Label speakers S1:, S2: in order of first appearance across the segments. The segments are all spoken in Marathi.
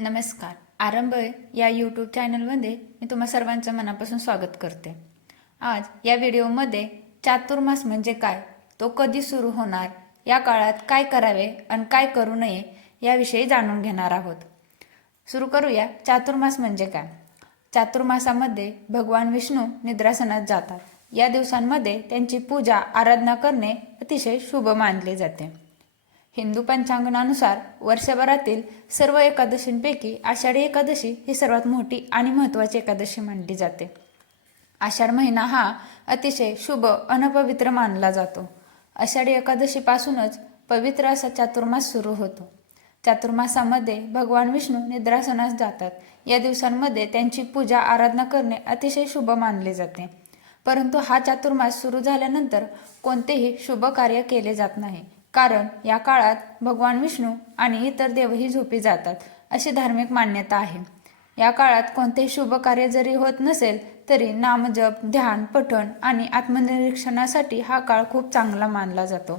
S1: नमस्कार. आरंभ या यूट्यूब चॅनलमध्ये मी तुम्हा सर्वांचं मनापासून स्वागत करते. आज या व्हिडिओमध्ये चातुर्मास म्हणजे काय? तो कधी सुरू होणार? या काळात काय करावे आणि काय करू नये याविषयी जाणून घेणार आहोत. सुरू करूया. चातुर्मास म्हणजे काय? चातुर्मासामध्ये भगवान विष्णू निद्रासनात जातात. या दिवसांमध्ये त्यांची पूजा आराधना करणे अतिशय शुभ मानले जाते. हिंदू पंचांगणानुसार वर्षभरातील सर्व एकादशींपैकी आषाढी एकादशी ही सर्वात मोठी आणि महत्त्वाची एकादशी मानली जाते. आषाढ महिना हा अतिशय शुभ अनपवित्र मानला जातो. आषाढी एकादशीपासूनच पवित्र असा चातुर्मास सुरू होतो. चातुर्मासामध्ये भगवान विष्णू निद्रासनास जातात. या दिवसांमध्ये त्यांची पूजा आराधना करणे अतिशय शुभ मानले जाते. परंतु हा चातुर्मास सुरू झाल्यानंतर कोणतेही शुभ कार्य केले जात नाही. कारण या काळात भगवान विष्णू आणि इतर देवही झोपी जातात अशी धार्मिक मान्यता आहे. या काळात कोणतेही शुभ कार्य जरी होत नसेल तरी नामजप ध्यान पठण आणि आत्मनिरीक्षणासाठी हा काळ खूप चांगला मानला जातो.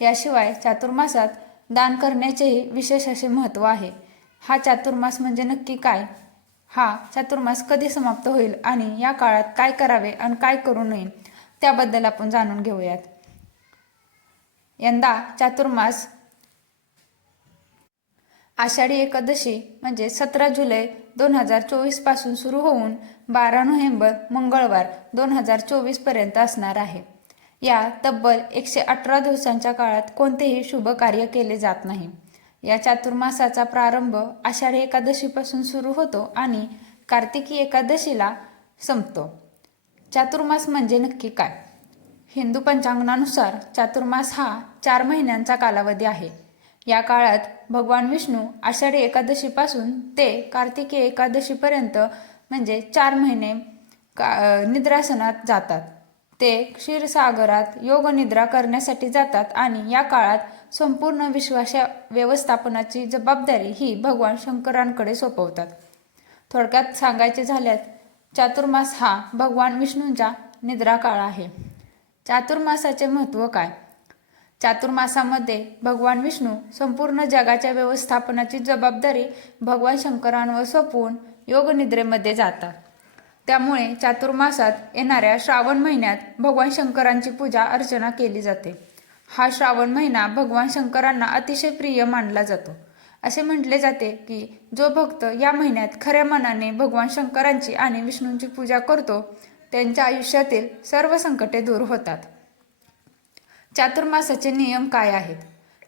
S1: याशिवाय चातुर्मासात दान करण्याचेही विशेष असे महत्त्व आहे. हा चातुर्मास म्हणजे नक्की काय? हा चातुर्मास कधी समाप्त होईल आणि या काळात काय करावे आणि काय करू नये त्याबद्दल आपण जाणून घेऊयात. यंदा चातुर्मास आषाढी एकादशी म्हणजे सतरा जुलै दोन हजार चोवीसपासून सुरू होऊन बारा नोव्हेंबर मंगळवार दोन हजार चोवीसपर्यंत असणार आहे. या तब्बल एकशे अठरा दिवसांच्या काळात कोणतेही शुभ कार्य केले जात नाही. या चातुर्मासाचा प्रारंभ आषाढी एकादशीपासून सुरू होतो आणि कार्तिकी एकादशीला संपतो. चातुर्मास म्हणजे नक्की काय? हिंदू पंचांगणानुसार चातुर्मास हा चार महिन्यांचा कालावधी आहे. या काळात भगवान विष्णू आषाढी एकादशीपासून ते कार्तिकी एकादशीपर्यंत म्हणजे चार महिने का निद्रासनात जातात. ते क्षीरसागरात योगनिद्रा करण्यासाठी जातात आणि या काळात संपूर्ण विश्वाच्या व्यवस्थापनाची जबाबदारी ही भगवान शंकरांकडे सोपवतात. थोडक्यात सांगायचे झाल्यास चातुर्मास हा भगवान विष्णूंचा निद्रा काळ आहे. चातुर्मासाचे महत्त्व काय? चातुर्मासामध्ये भगवान विष्णू संपूर्ण जगाच्या व्यवस्थापनाची जबाबदारी भगवान शंकरांवर सोपवून योगनिद्रेमध्ये जातात. त्यामुळे चातुर्मासात येणाऱ्या श्रावण महिन्यात भगवान शंकरांची पूजा अर्चना केली जाते. हा श्रावण महिना भगवान शंकरांना अतिशय प्रिय मानला जातो. असे म्हटले जाते की जो भक्त या महिन्यात खऱ्या मनाने भगवान शंकरांची आणि विष्णूंची पूजा करतो त्यांच्या आयुष्यातील सर्व संकटे दूर होतात. चातुर्मासाचे नियम काय आहेत?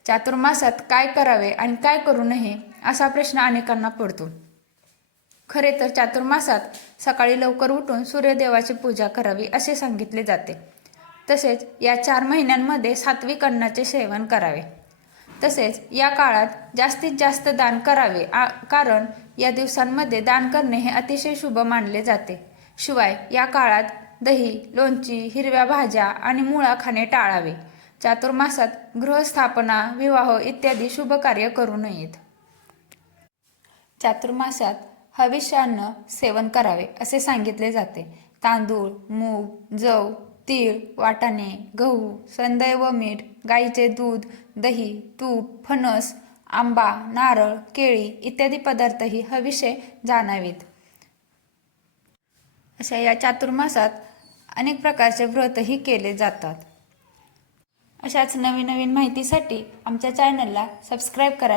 S1: चातुर्मासात काय करावे आणि काय करू नये असा प्रश्न अनेकांना पडतो. खरे तर चातुर्मासात सकाळी लवकर उठून सूर्यदेवाची पूजा करावी असे सांगितले जाते. तसेच या चार महिन्यांमध्ये सात्विक अन्नाचे सेवन करावे. तसेच या काळात जास्तीत जास्त दान करावे आ कारण या दिवसांमध्ये दान करणे हे अतिशय शुभ मानले जाते. शिवाय या काळात दही लोणची हिरव्या भाज्या आणि मुळा खाणे टाळावे. चातुर्मासात गृहस्थापना विवाह इत्यादी शुभ कार्य करू नयेत. चातुर्मासात हविष्यान्न सेवन करावे असे सांगितले जाते. तांदूळ मूग जव तीळ वाटाणे गहू संदैव मीठ गाईचे दूध दही तूप फणस आंबा नारळ केळी इत्यादी पदार्थही हविषे जाणावेत. अशा या चातुर्मासात अनेक प्रकारचे व्रतही केले जातात. अशाच नवीन नवीन माहितीसाठी आमच्या चॅनलला सबस्क्राईब करा.